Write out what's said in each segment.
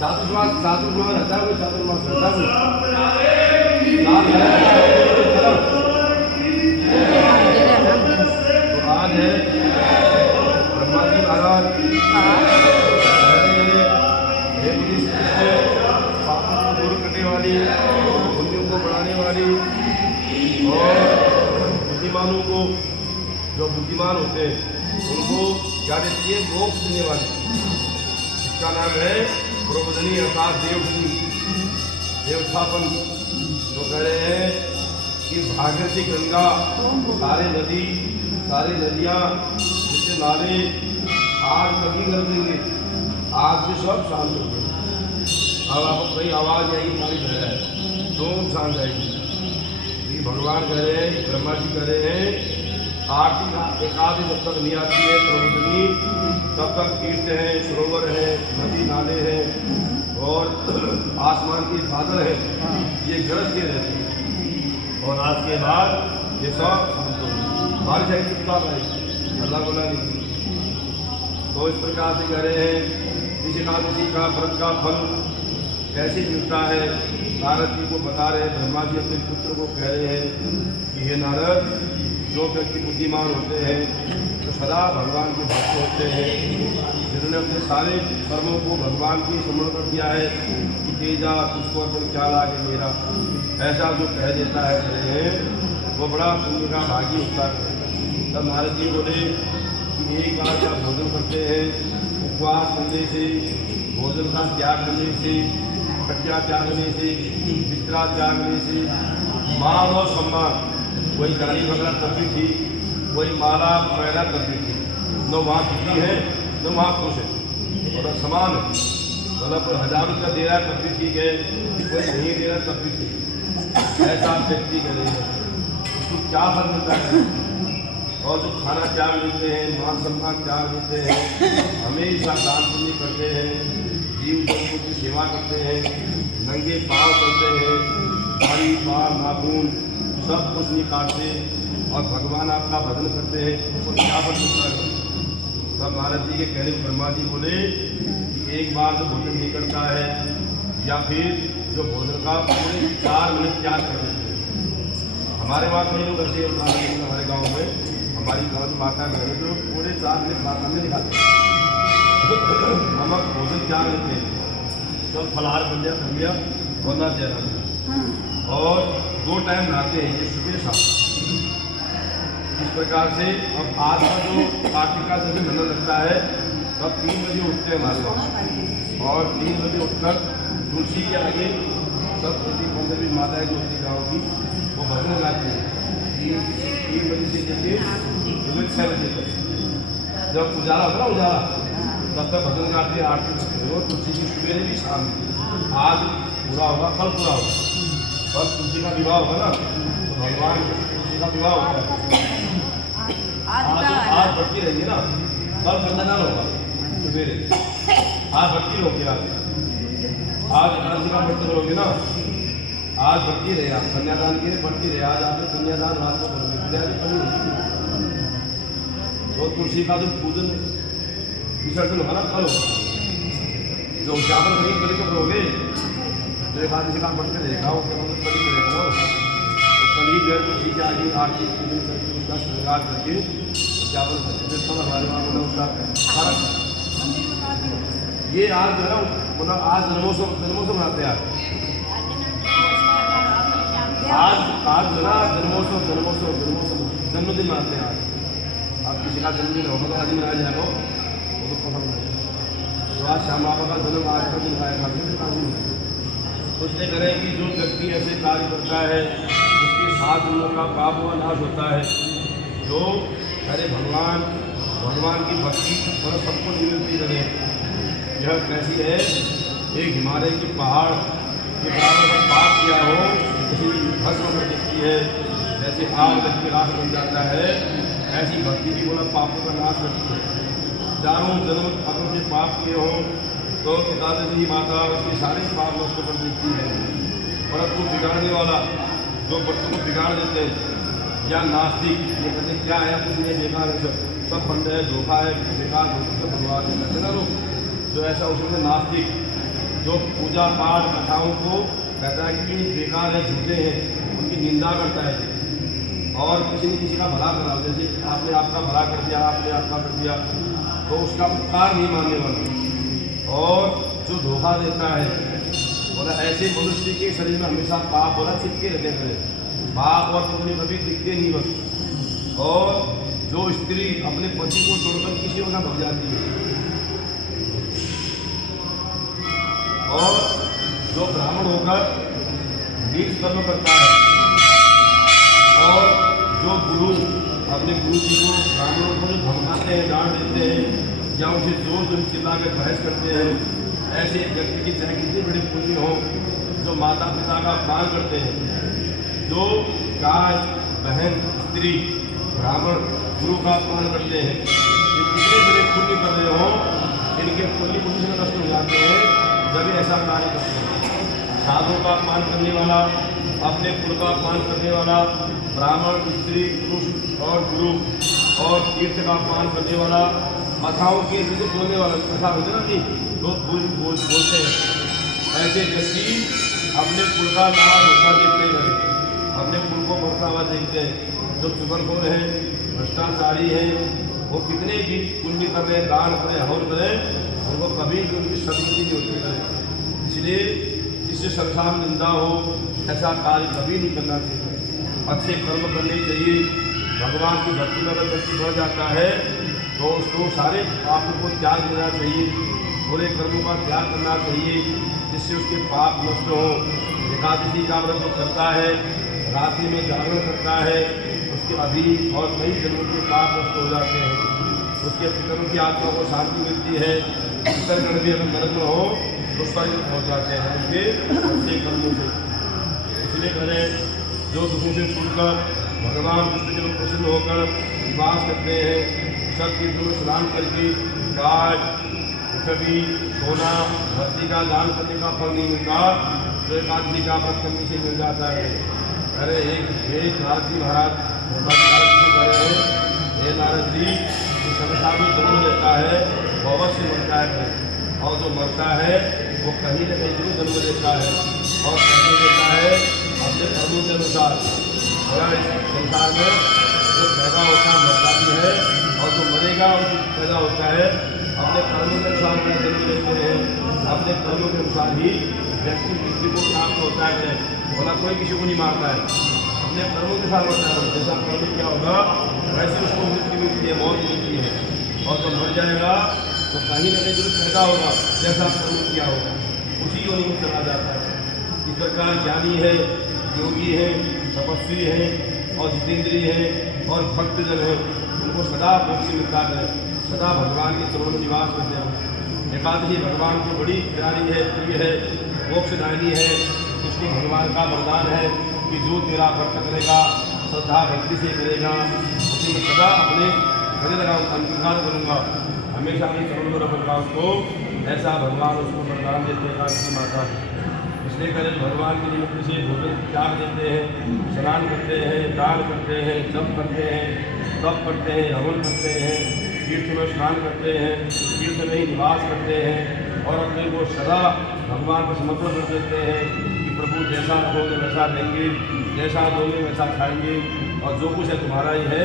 चातुर्मास रहता है, चातुर्मास रहता है। तो आज है ब्रह्मा जी महाराज पापों को दूर करने वाली, पुण्यों को बढ़ाने वाली और बुद्धिमानों को, जो बुद्धिमान होते हैं उनको क्या देती है? मोक्ष देने वाली। इसका नाम है प्रबोधनी अर्थात देवथापन। जो कह रहे हैं कि भागीरथी गंगा, सारे नदी, सारी नदियाँ, जितने नाले आग कभी कर देंगे, आग से सब शांत हो गए। अब आपको कई आवाज़ आएगी, पानी बह रहा है, दोनों शांत आएगी। ये भगवान कह रहे हैं, ब्रह्मा जी कह रहे हैं, आरती एकादशी जब तक नहीं आती है प्रबोधनी, तब तक तीर्थ है, सरोवर है, नदी नाले हैं और आसमान के बादल है, ये गरजते रहते हैं। और आज के बाद ये सब बारिश आई, चुपचाप आई, अल्लाह बोला नहीं। तो इस प्रकार से कह रहे हैं इस एकादशी का व्रत का फल कैसे मिलता है, नारद जी को बता रहे हैं। ब्रह्मा जी अपने पुत्र को कह रहे हैं कि हे नारद, जो व्यक्ति बुद्धिमान होते हैं तो सदा भगवान के भक्त होते हैं, जिन्होंने अपने सारे कर्मों को भगवान के समर्पण किया है कि तेजा तुझको अर्पण क्या लागे मेरा, ऐसा जो कह देता है कह रहे हैं वो बड़ा पुण्य का भागी होता है। तब नारद जी बोले कि एक बार का भोजन करते हैं, उपवास करने से, भोजन का त्याग करने से, खटिया त्यागने से, बिस्तरा त्यागने से, मान और सम्मान, वही गाड़ी वगैरह करती थी, वही माला पैदा करती थी, न वहाँ दुखी है न वहाँ खुश है, और समान है। मतलब 1000 रुपया दे रहा है तब भी ठीक है, कोई नहीं दे रहा तब भी ठीक है। ऐसा व्यक्ति करेगा उसको क्या फल मिलता है? और जो खाना त्याग लेते हैं, मान सम्मान त्याग लेते हैं, हमेशा दान पुण्य करते हैं, जीव जंतु की सेवा करते हैं, नंगे पाँव करते हैं, दाढ़ी बाल नाखून सब कुछ नहीं काटते और भगवान आपका भजन करते हैं, उसको क्या फल मिलता है? तब नारद जी के कहने पर ब्रह्मा जी बोले कि एक बार जो भोजन नहीं करता है या फिर जो भोजन का पूरे 4 मिनट त्याग कर देते हैं। हमारे वहाँ कई लोग ऐसे हमारे गाँव में, हमारी गाँव की माता बहन जो पूरे 4 मिनट माता में नहीं खाते, हम अब भोजन त्याग लेते हैं, सब फलाहार बन गया होना चाहिए। और 2 टाइम नहाते हैं, ये सुबह शाम। इस प्रकार से अब आज का जो कार्तिक का जब मेला लगता है तब 3 बजे उठते हैं हमारे वहाँ, और 3 बजे उठकर तुलसी के आगे सब छोटी भी माताएँ जो होती गाँव की वो भजन गाती हैं 3 बजे से लेके सुबह 6 बजे तक। जब उजाला होता है ना, उजाला तब तक भजन गाते हैं, आरती करते हैं। और तुलसी की सवेरे भी शाम में, आज पूरा होगा कल पूरा होगा, और तुलसी का विवाह होगा ना तो भगवान तुलसी का विवाह होता है। आज भट्टी रहेगी ना, कल कन्यादान होगा सवेरे, आज भट्टी होगी, आज एकादशी का व्रत करोगे ना, आज भट्टी रहे, आप कन्यादान के लिए भट्टी रहे, आज आपने कन्यादान रात को करोगे, तो तुलसी का जो पूजन विसर्जन होगा ना कल होगा। जो जागर कहीं करी को करोगे जो एकादशी का व्रत रहेगा वो कली करेगा ना, तो कली जो है तुलसी के आगे आरती पूजन करके उसका श्रृंगार करके जागर करके सब हमारे वहाँ बोला उसका सारा ये आज जो है ना, मतलब आज जन्मोत्सव मनाते हैं। आज जो ना जन्मोत्सव जन्मदिन मनाते हैं। आप किसी का जन्मदिन होगा तो आज ही मनाया जाएगा, वो तो पसंद है। तो आज श्याम बाबा का जन्म आज का दिन आएगा, उसने करें कि जो व्यक्ति ऐसे कार्य करता है उसके 7 दिनों का पाप व नाश होता है। जो अरे भगवान की भक्ति और सबको मिलती रहे। यह कैसी है, एक हिमालय के पहाड़ के बराबर का पाप किया हो किसी भस्म कर देती है, जैसे आग लग के राख बन जाता है, ऐसी भक्ति की बोला पापों का नाश करती है। चारों जन्म अगर से पाप किए हो तो एकादशी माता उसके सारे पाप नष्ट कर देती है। परंतु बिगाड़ने वाला जो बच्चों को बिगाड़ देते हैं, या नास्तिक, ये कहते हैं क्या है कुछ नहीं, बेकार है, सब फंड है, धोखा है, बेकार धोखे भगवान से करते ना लोग, जो ऐसा उसमें नास्तिक जो पूजा पाठ कथाओं को कहता है कि बेकार है, झूठे हैं, उनकी निंदा करता है और किसी ने किसी का भला करा, जैसे आपने आपका भला कर दिया, आपने आपका कर दिया, तो उसका उपकार नहीं मानने वाला। और जो धोखा देता है बोला ऐसे मनुष्य के शरीर में हमेशा पाप बोला चिपके रहते हैं, पाप और पुण्य कभी दिखते नहीं बस। और जो स्त्री अपने पति को छोड़कर किसी और भग जाती है, और जो ब्राह्मण होकर नीच कर्म करता है, और जो गुरु अपने गुरु जी को ब्राह्मणों को जो धमकाते हैं, डांट देते हैं या उनसे जोर जोर चिल्ला के बहस करते हैं, ऐसे व्यक्ति की चाहे कितनी बड़ी पुण्य हो, जो माता पिता का अपमान करते हैं, जो गाय बहन स्त्री ब्राह्मण गुरु का अपमान करते हैं, ये कितने बड़े पुण्य कर रहे हो, इनके पुण्य पुण्य में नष्ट हो जाते हैं जब ये ऐसा कार्य करते हैं। साधु का अपमान करने वाला, अपने कुल का अपमान करने वाला, ब्राह्मण स्त्री पुरुष और गुरु और तीर्थ का अपमान करने वाला, कथाओं के जैसे बोलने वाला, कथा होते ना कि लोग बोलते हैं, ऐसे व्यक्ति अपने कुल का नाम धोखा देखते हैं, अपने कुल को बढ़ता हुआ देखते हैं। जो चुगलखोर हैं, भ्रष्टाचारी हैं, वो कितने भी पुण्य करें, दान करें, हवन करें, उनको कभी भी उनकी सदगति नहीं होती है। इसलिए जिससे संसार में निंदा हो ऐसा कार्य कभी नहीं करना चाहिए, अच्छे कर्म करने चाहिए। भगवान की भक्ति में अगर व्यक्ति बढ़ जाता है तो उसको सारे पापों को त्याग देना चाहिए, बुरे कर्मों का त्याग करना चाहिए, जिससे उसके पाप नष्ट हो। एकादशी का व्रत जो करता है, रात्रि में जागरण करता है, उसके अभी और कई जन्मों के पाप नष्ट हो जाते हैं, उसके पितरों की आत्मा को शांति मिलती है। पितरगण भी अगर नरक में हो तो स्वर्ग पहुँच जाते हैं उसके अच्छे कर्मों से। इसलिए करें जो दुखों से छूटकर भगवान विष्णु जी को प्रसन्न होकर निवास करते हैं, सब तीर्थों में स्नान करके गाय पृथ्वी सोना भक्ति का दान करने का फल नहीं मिलता, तो एकादशी का व्रत करने से मिल जाता है। अरे एक नारद जी महाराज नारद जी कह रहे हैं, हे नारद जी, जो संसार में जन्म लेता है वो अवश्य मरता है, और जो मरता है वो कहीं न कहीं जरूर जन्म लेता है, और जन्म लेता है अपने कर्मों के अनुसार। इस संसार में जो पैदा होता है मरता भी है, और जो मरेगा वो पैदा होता है अपने कर्मों के अनुसार जन्म लेते हैं, अपने कर्मों के अनुसार ही व्यक्ति मृत्यु को प्राप्त होता है। बोला कोई किसी को नहीं मारता है, अपने कर्मों के साथ होता है, जैसा कर्म क्या होगा वैसे उसको मृत्यु मिलती है, मौत मिलती है। और जब मर जाएगा तो कहीं न कहीं जरूर पैदा होगा, जैसा कर्म किया होगा उसी योनि में चला जाता है। इस प्रकार ज्ञानी है, योगी है, तपस्वी है और जितेंद्रिय है और भक्तजन है, उनको सदा मोक्ष मिलता है, सदा भगवान के चरणों में निवास करते हैं। एकादशी भगवान की बड़ी प्यारी है, प्रिय है, मोक्षदायिनी है। इसको भगवान का वरदान है कि जो तेरा व्रत करेगा, श्रद्धा भक्ति से करेगा, उसी में सदा अपने गले लगाऊंगा, अंगीकार करूँगा, हमेशा अपने चरणों में रखूँगा उसको, ऐसा भगवान उसको वरदान देते हैं एकादशी माता। इसलिए करें भगवान के निमित्त से भोजन त्याग देते हैं, स्नान करते हैं, दान करते हैं, जप करते हैं, तप करते हैं, हवन करते हैं, तीर्थ में स्नान करते हैं, तीर्थ में ही निवास करते हैं, और अपने को सदा भगवान को समर्पण कर देते हैं कि प्रभु जैसा रखोगे वैसा देंगे, जैसा दोगे वैसा खाएंगे, और जो कुछ है तुम्हारा ही है।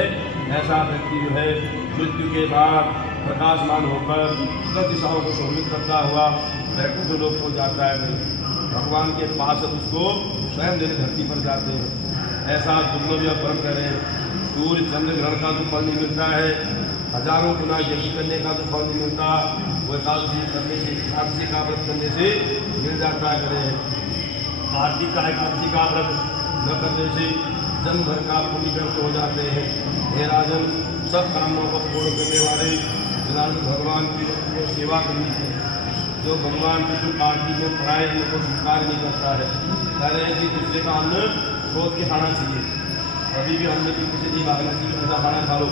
ऐसा व्यक्ति जो है मृत्यु के बाद प्रकाशमान होकर उत्तर दिशाओं को शोभित करता हुआ वैकुंठ लोक को जाता है, भगवान के पास उसको स्वयं जन धरती पर जाते हैं। ऐसा दुर्लभ या परम करें, सूर्य चंद्र ग्रहण का जो फल नहीं मिलता है, हजारों गुना यज्ञ करने का जो फल नहीं मिलता, वो एकादशी करने से, एकादशी का व्रत करने से मिल जाता है। करें कार्तिक का एकादशी का व्रत न करने से जन्म भर का पुण्य व्यर्थ हो जाते हैं। हे राजन, सब कामों को पूर्ण करने वाले जनार्दन भगवान की सेवा करनी चाहिए। जो भगवान की जो कार्तिक में पराये अन्न को स्वीकार नहीं करता है, कह रहे हैं कि दूसरे का अन्न सोच के खाना चाहिए, कभी भी अन्न की किसी नहीं भागना चाहिए, ऐसा खाना खा लो।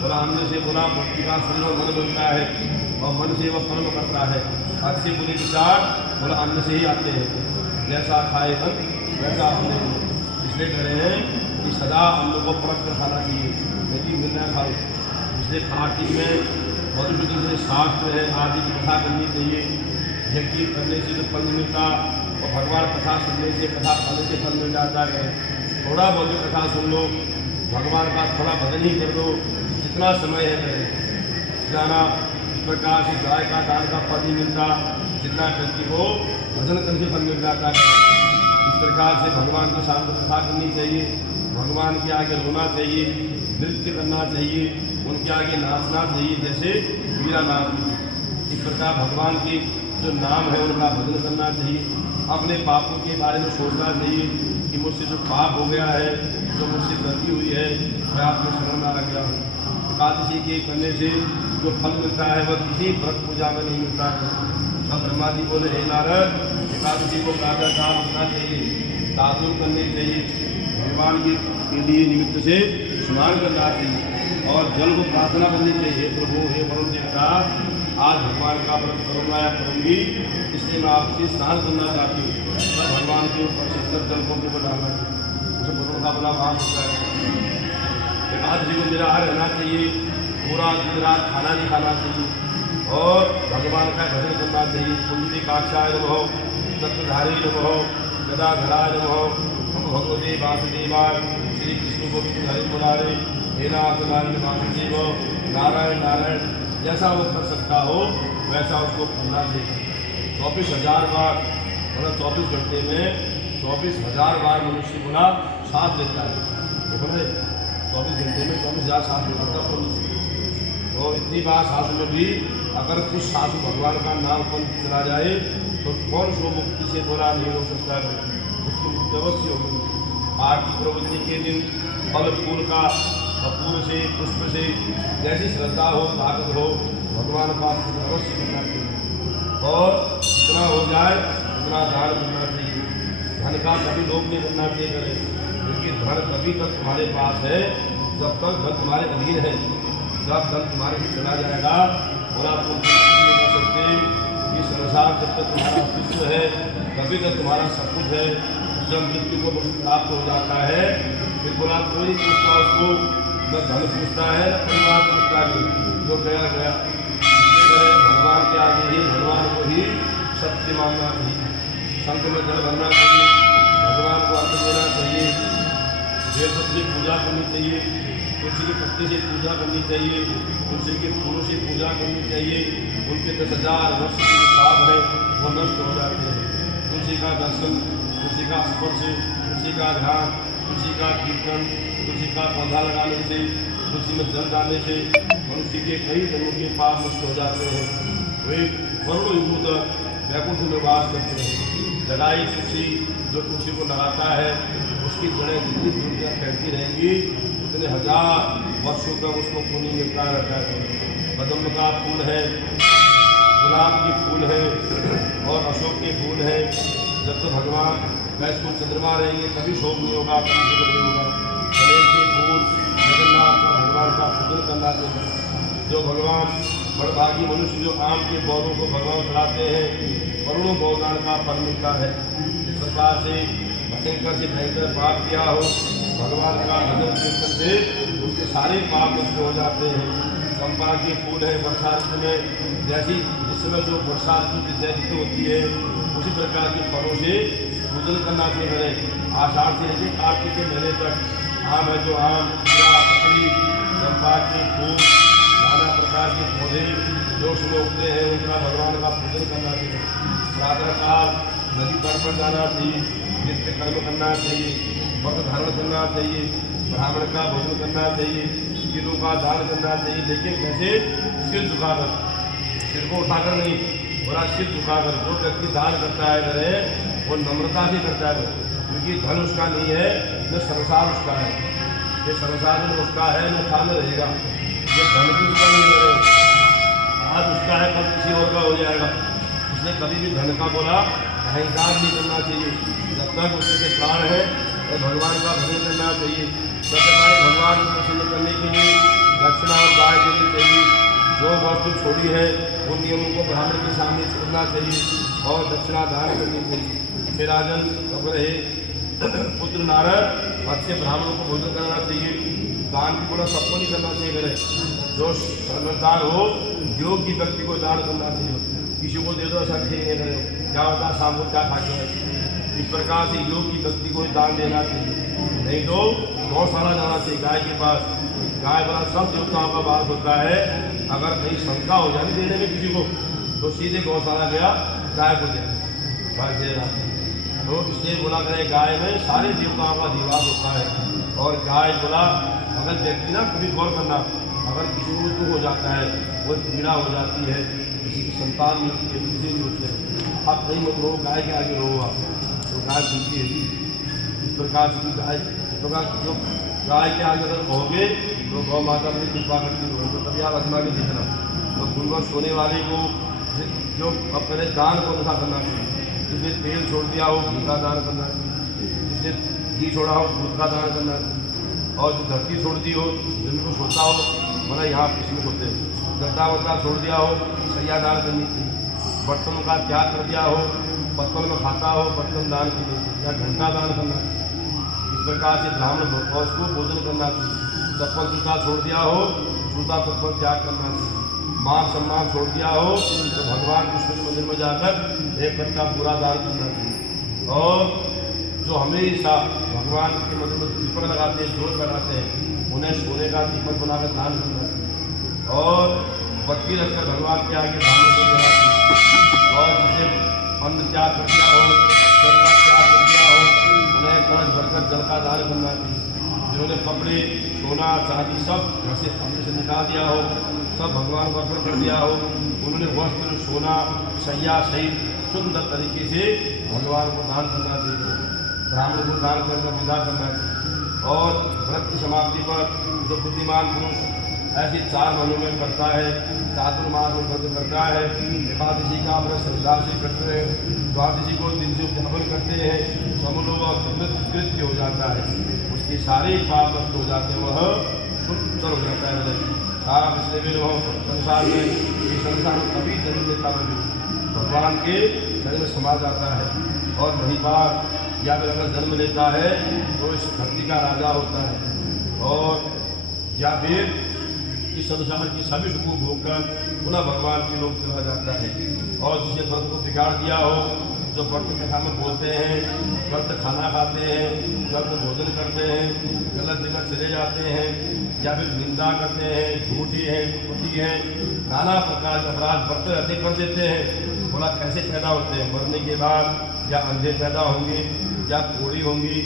बोला अन्न से बोला भक्ति का शरीर और मन बनता है, और मन से वह कर्म करता है। अच्छे बुरे विचार बोला अन्न से ही आते हैं, जैसा खाए मन वैसा अपने। इसलिए कह रहे हैं कि सदा हम लोग को परख कर खाना चाहिए, यदि मिलना खा लो। इसलिए कार्तिक में मधुसूदन से शास्त्र है आदि की कथा करनी चाहिए। यज्ञ करने से जो फल मिलता और भगवान कथा सुनने से, कथा खाने से फल मिल जाता है। थोड़ा बहुत भी कथा सुन लो, भगवान का थोड़ा भजन ही कर लो, जितना समय है करें जाना। इस प्रकार से गाय का दान का फल नहीं मिलता, जितना व्यक्ति को भजन करने से फल मिल जाता है। इस प्रकार से भगवान के सामने कथा करनी चाहिए, भगवान के आगे रोना चाहिए, नृत्य करना चाहिए, उनके आगे नाचना चाहिए, जैसे वीरा नाच। इस प्रकार भगवान के जो नाम है उनका भजन करना चाहिए। अपने पापों के बारे में सोचना चाहिए कि मुझसे जो पाप हो गया है, जो मुझसे गलती हुई है, मैं आपको शरण में आ गया हूँ। एकादशी के करने से जो फल मिलता है वह किसी व्रत पूजा में नहीं मिलता है। अब ब्रह्मा जी बोले, हे नारद, एकादशी को प्रातः काल उठना चाहिए, दातुन करनी चाहिए, भगवान के लिए निमित्त से स्नान करना चाहिए और जल को प्रार्थना करनी चाहिए। प्रभु हे वरुण देवता, आज भगवान का व्रत करूँगा या करूँगी, इसलिए मैं आपसे स्नान करना चाहती हूँ। तब भगवान के ऊपर सत्तर जल को ऊपर डालना चाहिए, उसे वरुण का बड़ा वास होता है। एकादशी को निराहार रहना चाहिए, पूरा दिन रात खाना नहीं खाना चाहिए और भगवान का भजन करना चाहिए। कुंडली काक्षाय नमः, चक्रधारी नमः, गदाधराय नमः, नमो भगवते वासुदेवाय, श्री कृष्ण गोविंद हरि मुरारे, हे नाथ नारायण वासुदेव, नारायण नारायण। जैसा वो कर सकता हो वैसा उसको करना चाहिए। 24,000 बार, मतलब 24 घंटे में 24,000 बार मनुष्य गुना सांस लेता है। तो बोले 24 घंटे में 24,000 सांस लेता है मनुष्य। तो इतनी बार सांस में भी अगर कुछ सांस भगवान का नाम कौन चला जाए तो कौन सो मुक्ति से बोला नहीं हो सकता है, उसकी मुक्ति अवश्य होगी। आज की प्रवृत्ति के दिन फल फूल का कपूर से, पुष्प से जैसी श्रद्धा हो, ताकत हो, भगवान का अवश्य करना चाहिए और जितना हो जाए उतना दान करना चाहिए। धन का कभी लोभ नहीं करना चाहिए करें, क्योंकि धन कभी तक तुम्हारे पास है जब तक धन तुम्हारे अधीन है। जब धन तुम्हारे से चला जाएगा और आप नहीं कर सकते। ये संसार जब तक तुम्हारा अस्तित्व है तभी तक तुम्हारा सब कुछ है। जब मृत्यु को प्राप्त हो जाता है बिल्कुल आप कोई नहीं पूछता उसको, न धन पूछता है न परिवार पूछता है, जो गया गया। भगवान के आगे ही भगवान को ही सत्य मानना चाहिए। संत में जल भरना चाहिए, भगवान को अर्थ देना चाहिए, बेलपत्र की पूजा करनी चाहिए, तुलसी के पत्ते से पूजा करनी चाहिए, तुलसी के फूलों से पूजा करनी चाहिए। उनके 10,000 वर्ष के जो पाप है वो नष्ट हो जाते हैं। तुलसी का दर्शन, तुलसी का स्पर्श, तुलसी का ध्यान, तुलसी का कीर्तन, तुलसी का पौधा लगाने से, तुलसी में जल डालने से मनुष्य के कई जन्मों के पाप नष्ट हो जाते हैं। वे करोड़ों युगों तक वैकुंठ में वास करते हैं। जलाई तुलसी, जो तुलसी को लगाता है उसकी जड़ें जितनी दूर तक फैलती रहेंगी उतने 1000 वर्षों तक उसको पुण्य मिलता रहता है। कदम का फूल है, गुलाब की फूल है और अशोक के फूल है। जब तक भगवान वैष्णो चंद्रमा रहेंगे तभी शोक नहीं होगा, कभी दुख नहीं होगा। गणेश के फूल, जगन्नाथ और भगवान का पूजन करना चाहिए। जो भगवान बड़भागी मनुष्य जो आम के पौधों को भगवान चढ़ाते हैं, करोड़ों गोदान का फल मिलता है। इस प्रकार से भयंकर से भयंकर पाप किया हो, भगवान का भजन कीर्तन से उसके सारे पाप नष्ट हो जाते हैं। चंपा के फूल है वर्षा ऋतु में, जैसी इस समय जो वर्षा ऋतु की जय ऋतु होती है उसी प्रकार के फलों से पूजन करना चाहिए। आषाढ़ से लेकर कार्तिक के महीने तक आम है जो आम, पकड़ी, चंपा के फूल, नाना प्रकार के पौधे जो उसमें उगते हैं उनका भगवान का पूजन करना चाहिए। प्रातःकाल नदी तट पर जाना चाहिए, नित्य कर्म करना चाहिए, व्रत धारण करना चाहिए, ब्राह्मण का भोजन करना चाहिए, तीनों का दान करना चाहिए। लेकिन कैसे? सिर झुकाकर, सिर को उठाकर नहीं, बड़ा सिर झुकाकर। जो व्यक्ति दान करता है करे वो नम्रता से करता है, क्योंकि धन उसका नहीं है, न संसार उसका है। ये संसार में उसका है न था न रहेगा। ये धन भी उसका नहीं रहेगा, आज उसका है कल किसी और का हो जाएगा। इसलिए कभी भी धन का बोला अहंकार नहीं करना चाहिए। जब तक उसके से प्राण है तो भगवान का भजन करना चाहिए। जब हमारे भगवान को प्रसन्न करने के लिए दक्षिणा और गाय देनी चाहिए। जो वस्तु छोड़ी है उन नियमों को ब्राह्मण के सामने छोड़ना चाहिए और दक्षिणा दान करनी चाहिए। फिर राजन अब रहे पुत्र नारद अच्छे ब्राह्मणों को भोजन करना चाहिए। दान भी पूरा सबको नहीं करना चाहिए। करें जो समझदार हो योग की व्यक्ति को दान करना चाहिए। किसी को दे दो ऐसा नहीं करें, क्या होता है शाम को क्या खा के। इस प्रकार से योग की व्यक्ति को दान देना चाहिए। नहीं तो गौशाला जाना चाहिए गाय के पास। गाय वाला सब देवताओं का वास होता है। अगर कहीं शंका हो जाती देने में किसी को तो सीधे गौशाला गया गाय को दे तो इसलिए बोला करें गाय में सारे देवताओं का अधिवास होता है। और गाय बोला अगर व्यक्ति ना कभी गौर करना, अगर किसी को दुख हो जाता है, वो पीड़ा हो जाती है, किसी की संतान नहीं होती है, किसी नहीं होते हैं, आप नहीं मत रहो, गाय के आगे रहो आप, तो गाय सुनती है। इस प्रकार से गाय इस प्रकार जो गाय के आगे अगर कहोगे तो गौ माता अपनी कृपा करती हो, तो तभी आप आजमा के देखना। तो गुणवश सोने वाले को जो अब पहले दान को उठा करना चाहिए। जिसने तेल छोड़ दिया हो घी का दान करना चाहिए, जिसने घी छोड़ा हो दूध का दान करना चाहिए। और जो धरती छोड़ दी हो, जिनको सोता हो, मतलब यहाँ किसी में सोते गड्ढा वड्ढा छोड़ दिया हो, सैया दान करनी चाहिए। बर्तनों का त्याग कर दिया हो, पत्तल में खाता हो, बर्तन दान करनी चाहिए, या घंटा दान करना चाहिए। इस प्रकार से ब्राह्मण को भोजन करना चाहिए। चप्पल जूता छोड़ दिया हो, जूता चप्पल त्याग करना चाहिए। मान सम्मान छोड़ दिया हो तो भगवान कृष्ण के मंदिर में जाकर एक कट्टा पूरा दान करना चाहिए। और जो हमेशा भगवान के मंदिर में दीपक लगाते हैं, जोत लगाते हैं, उन्हें सोने का दीपक बनाकर दान करना चाहिए। और बत्ती रखकर भगवान के आगे दान करना चाहिए। और जिसे अन्न त्याग कर दिया हो, जल का त्याग कर दिया हो, उन्हें कलश भरकर जल का दान करना चाहिए। जिन्होंने कपड़े सोना चांदी सब घर से कपड़े से निकाल दिया हो, सब भगवान को अर्पण कर दिया हो, उन्होंने वस्त्र सोना सैया सहित सुंदर तरीके से भगवान को दान करना चाहिए। ब्राह्मण को दान करके विदा करना चाहिए। और व्रत की समाप्ति पर जो बुद्धिमान पुरुष ऐसे 4 महीनों में करता है, चातुर्मास में व्रत करता है, एकादशी का व्रत श्रद्धा से करते हैं, द्वादशी को दिन से उद्यापन करते हैं, समूह और कृत्य हो जाता है, उसके सारे पाप नष्ट हो जाते हैं, वह शुद्ध हो जाता है। आप इसलिए भी रहो संसार में, ये संसार में कभी जन्म लेता नहीं, भगवान के शरीर में समा जाता है। और वहीं बार या फिर अगर जन्म लेता है तो इस धरती का राजा होता है। और या फिर इस संसार की सभी सुख को भोगकर पुनः भगवान के लोग चला जाता है। और जिसे व्रत को बिगाड़ दिया हो, जो व्रत कथा में बोलते हैं, व्रत खाना खाते हैं, व्रत भोजन करते हैं, गलत जगह चले जाते हैं, या फिर निंदा करते हैं, झूठी हैं, कुटी हैं, नाना प्रकार के अपराध व्रत रहते कर देते हैं। बोला कैसे पैदा होते हैं? मरने के बाद या अंधे पैदा होंगे, या कोड़ी होंगी,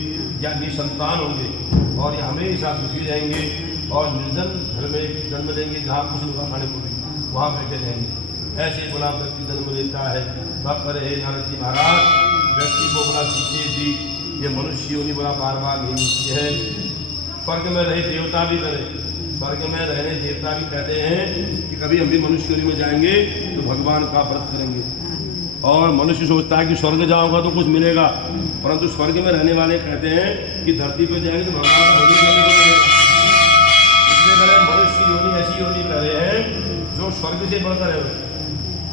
या निसंतान होंगे, और ये हमेशा दुखी रहेंगे और निर्जन घर में जन्म लेंगे जहाँ कुछ नहीं खाने को भी, वहाँ बैठे रहेंगे। ऐसे बोला व्यक्ति जन्म लेता है। तब करे हे नारद जी महाराज, व्यक्ति को बोला सीखे जी, ये मनुष्य योनि बोला बार बार नहीं मिलती है। स्वर्ग में रहे देवता भी करे, स्वर्ग में रहने देवता भी कहते हैं कि कभी हम भी मनुष्य योनि में जाएंगे तो भगवान का व्रत करेंगे। और मनुष्य सोचता है कि स्वर्ग जाऊंगा तो कुछ मिलेगा, परंतु स्वर्ग में रहने वाले कहते हैं कि धरती पर जाएंगे तो भगवान का भोजन करने को मिलेगा। इसलिए मनुष्य योनि ऐसी योनि कह रहे हैं जो स्वर्ग से बढ़कर है।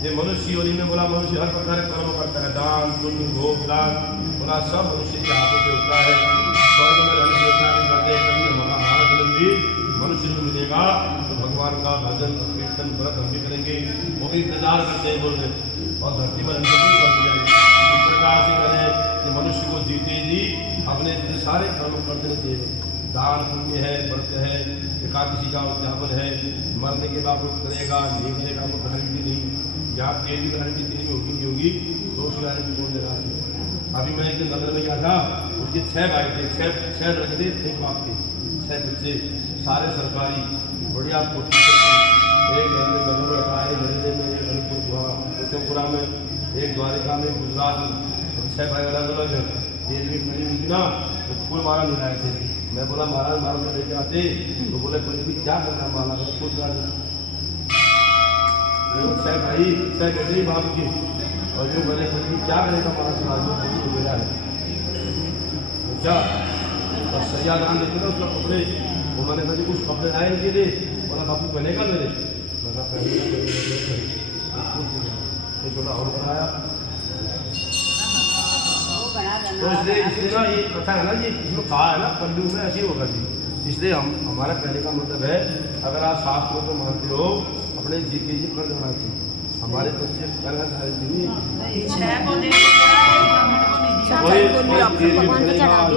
ये मनुष्य योनि में बोला मनुष्य हर प्रकार के कर्म करता है, दान पुण्य भोग दान बोला सब मनुष्य के हाथों से होता है। स्वर्ग में रहने देवता भी करते हैं, कभी हमारा जन्म भी मनुष्य में मिलेगा तो भगवान का भजन कीर्तन व्रत हम भी करेंगे, वो भी इंतजार करते हैं बोल रहे। और धरती पर हम सभी स्वर्ग जाएंगे। इस प्रकार से करें कि मनुष्य को जीते जी अपने सारे कर्म कर देने चाहिए। दान पुण्य है, व्रत है, एकादशी का उद्यापन है, मरने के बाद वो करेगा नहीं करेगा वो गारंटी नहीं, या तेल की गारंटी तेल में होगी, तो उसकी गारंटी कौन देगा? अभी मैं एक नगर में गया था, उसके 6 भाई थे, 6 लड़के थे, एक बाप के 6 बच्चे, सारे सरकारी बढ़िया कोठी। एक नगर में रखा है, नरेंद्र में, एक कुशमपुरा में, एक द्वारिका में, गुजरात में, 6 भाई अलग अलग है। तेल भी खड़ी हुई थी ना, तो फूल माला नहीं लाए थे। मैं बोला महाराज माला में लेके आते, तो बोले कोई क्या करना माला में खुद गाड़ी 6 भाई 6 बेटे बाप की, और जो बोले कोई क्या करेगा माला चला जो खुद को मिला है क्या। और सैया दान देते ना उसका कपड़े, वो मैंने कहा कुछ कपड़े लाए इनके लिए, बोला बापू पहनेगा मेरे, मैं पहनेगा छोटा और बनाया तो इसलिए ना ये कथा है ना जी, इसमें कहा है ना कलयुग में ऐसे ही होगा जी। इसलिए हमारा कहने का मतलब है, अगर आप शास्त्रों को मानते हो अपने जी के जी कर देना चाहिए। हमारे बच्चे करना चाहिए छह को दे दिया, ब्राह्मण को नहीं दिया। भगवान को चढ़ा दी।